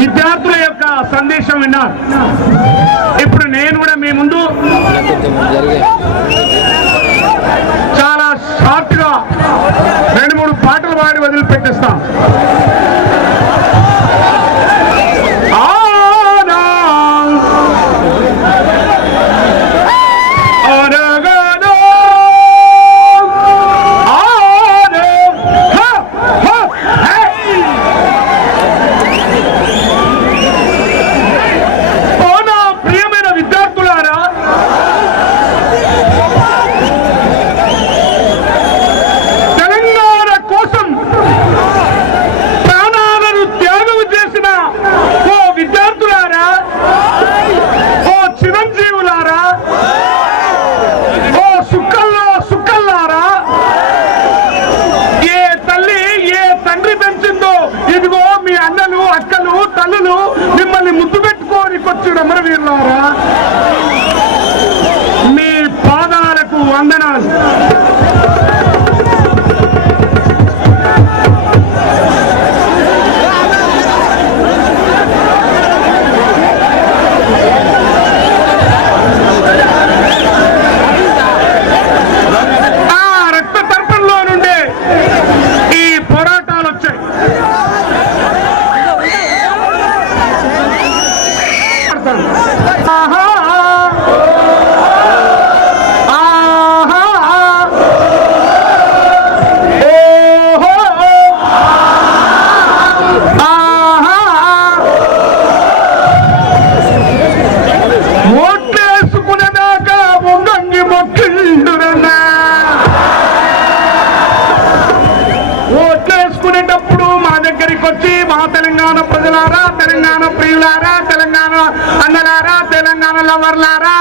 విద్యార్థుల యొక్క సందేశం విన్నారు. ఇప్పుడు నేను కూడా మీ ముందు చాలా షార్ట్ గా 2-3 పాటలు పాడి వదిలిపెట్టేస్తాం. తల్లులు మిమ్మల్ని ముద్దు పెట్టుకొని కొచ్చుడు అమరవీరులారా, మీ పాదాలకు వందనాలు. రక్త తర్పణలో నుండే ఈ పోరాటాలు వచ్చాయి. ఓట్లేసుకునేటప్పుడు మా దగ్గరికి వచ్చి మా తెలంగాణ ప్రజలారా, తెలంగాణ ప్రియులారా, తెలంగాణ అన్నలారా, తెలంగాణ లవర్లారా,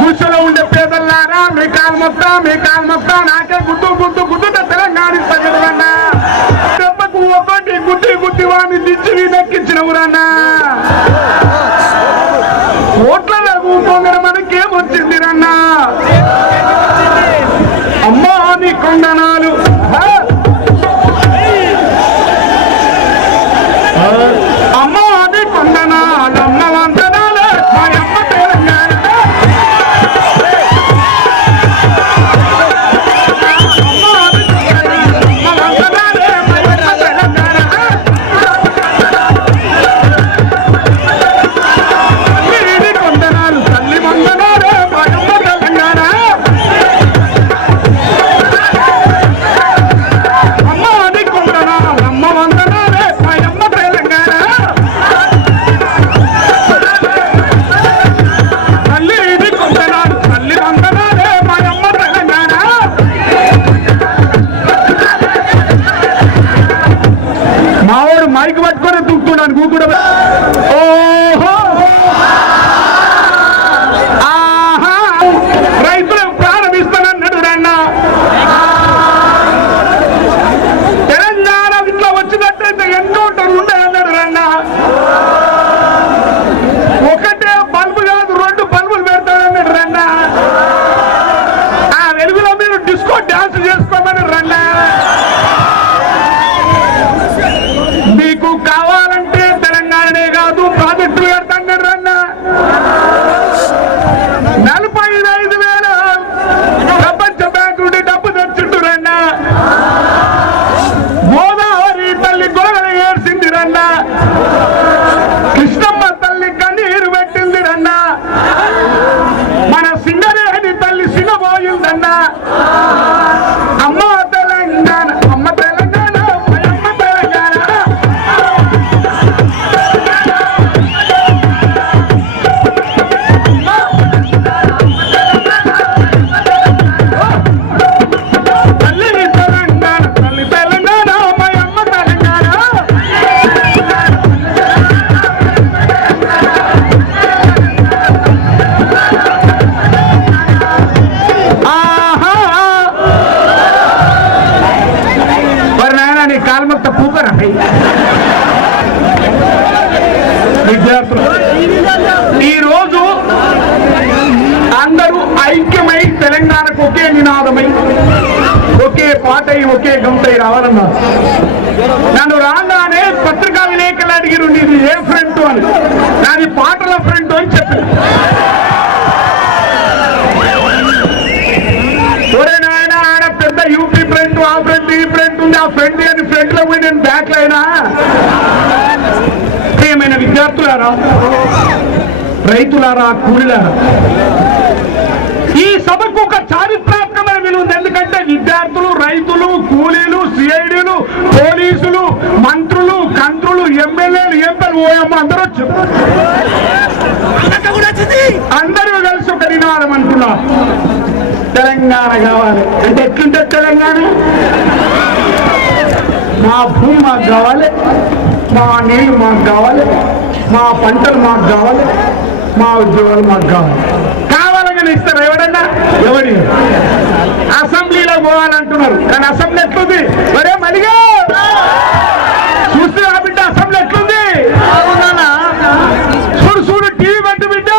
గుడిసెలో ఉండే పేదల్లారా, మీ కాలు మొత్తం నాకే గుద్దు తెలంగాణ ప్రజలన్నా దెబ్బకు ఒకటి గుద్ది వాడిని దిచ్చి దక్కించినవురన్నా. ఓట్లలో కూర్చోగానే మనకేమొచ్చిందిరన్నా? అమ్మా నీ కొండనాలు, అమ్మా నీ కొండనాలు, అమ్మ వందనాలు, మా అమ్మ తెలంగాణ, అమ్మ వందనాలే, మా అమ్మ తెలంగాణ. విద్యార్థులు ఈ రోజు అందరూ ఐక్యమై తెలంగాణకు ఒకే నినాదమై ఒకే పాటై ఒకే గంటై రావాలన్నారు. నన్ను రాగానే పత్రికా విలేకరులు అడిగిరు, నీది ఏ ఫ్రంట్ అని. నాది పాటల ఫ్రంట్ అని చెప్పి, ఒరే నాయన ఆడ పెద్ద యూపీ ఫ్రంట్, ఆ ఫ్రంట్ ఈ ఫ్రంట్ ఉంది, ఆ ఫ్రంట్ అని ఫ్రంట్ లో పోయి నేను బ్యాక్ అయినా. ఏమైనా విద్యార్థులారా, రైతులారా, కూలీలారా, ఈ సభకు ఒక చారిత్రాత్మకమైన విలువ ఉంది. ఎందుకంటే విద్యార్థులు, రైతులు, కూలీలు, సిఐడీలు, పోలీసులు, మంత్రులు, కంత్రులు, ఎమ్మెల్యేలు, ఎంపీలు, ఓఎం అందరూ వచ్చారు. అందరూ కలిసి ఒక నినాదం అంటున్నా, తెలంగాణ కావాలి. అంటే ఎట్లుంటే తెలంగాణ, మా భూమి మాకు కావాలి, మా నీళ్లు మాకు కావాలి, మా పంటలు మాకు కావాలి, మా ఉద్యోగాలు మాకు కావాలి. కావాలని ఇస్తారు ఎవడన్నా, ఎవడి అసెంబ్లీలో పోవాలంటున్నారు. కానీ అసెంబ్లీ ఎట్లుంది? మరే మలిగా చూస్తే ఆ బిడ్డ అసెంబ్లీ ఎట్లుంది? చూడు చూడు, టీవీ పెట్టి బిడ్డ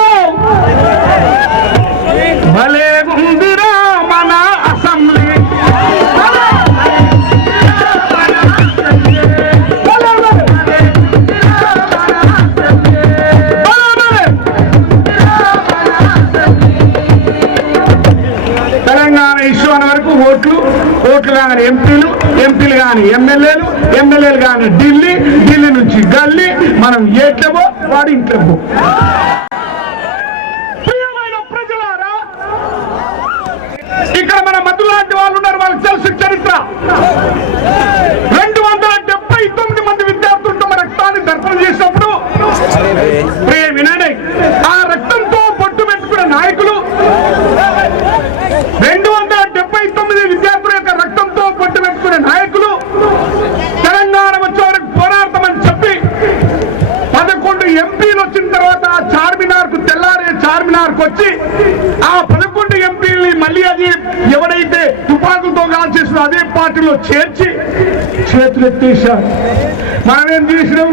భలే ఉందిరా మన అసెంబ్లీ. తెలంగాణ ఇష్యూ అనే వరకు ఓట్లు కానీ ఎంపీలు కానీ ఎమ్మెల్యేలు కానీ ఢిల్లీ నుంచి గల్లీ, మనం ఏట్లవో వాడు ఇంట్లవో. ప్రియమైన ప్రజలారా, ఇక్కడ మన మధ్య లాంటి వాళ్ళు ఉన్నారు, వాళ్ళకి తెలుసు చరిత్ర. 279 మంది విద్యార్థులతో మన రక్తాన్ని దర్శనం చేసినప్పుడు వినండి, ఆ రక్తంతో పొట్టు పెట్టుకున్న నాయకులు 279 విద్యార్థుల యొక్క రక్తంతో పొట్టు పెట్టుకునే నాయకులు తెలంగాణ వచ్చే వరకు పోరాడతామని చెప్పి 11 ఎంపీలు వచ్చిన తర్వాత తెల్లారే చార్మినార్కు వచ్చి ఆ 11 ఎంపీలని మళ్ళీ అది ఎవడైతే తుపాకులతో కాల్చేసినో అదే పార్టీలో చేర్చి చేతులు ఎత్తేసారు. మనం ఏం చేసినాం?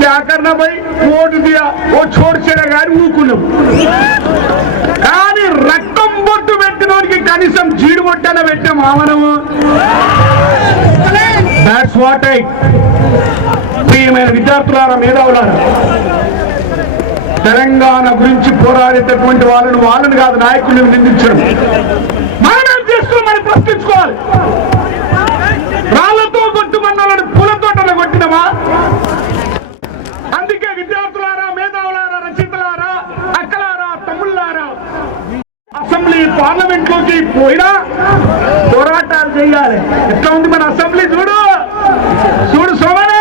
క్యాకర్నపై ఓటు దియా ఓ చోడ్చేడ గాని ఊకున్నాం. కానీ రక్తం బొట్టు పెట్టినోడికి కనీసం జీడి బొట్టన పెట్టాం ఆవనము. That's what I. ప్రియమైన విద్యార్థులారా, మేధావులారా, తెలంగాణ గురించి పోరాడేటటువంటి వాళ్ళని కాదు నాయకులను నిందించడం. మనం చేస్తున్నాం, మనం ప్రశ్నించుకోవాలి. రాళ్లతో కొట్టుమన్నాళ్ళని పూలతోటలో కొట్టినమా? అందుకే విద్యార్థులారా, మేధావులారా, రచయితలారా, అక్కలారా, తమ్ముళ్ళారా, అసెంబ్లీ పార్లమెంట్ లోకి పోయినా పోరాటాలు చేయాలి. ఎట్లా ఉంది మన అసెంబ్లీ? చూడు సోమన,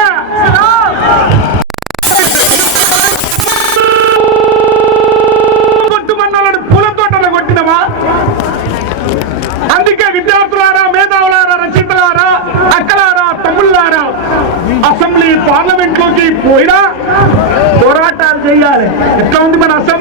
కొట్టుమన్నాళ్ళని పూలతోటలో కొట్టినమా? అందుకే విద్యార్థులారా, మేధావులారా, రచయితలారా, అక్కలారా, తమ్ముళ్ళారా, అసెంబ్లీ పార్లమెంట్ లోకి పోయినా పోరాటాలు చేయాలి. ఎట్లా ఉంది మన అసెంబ్లీ?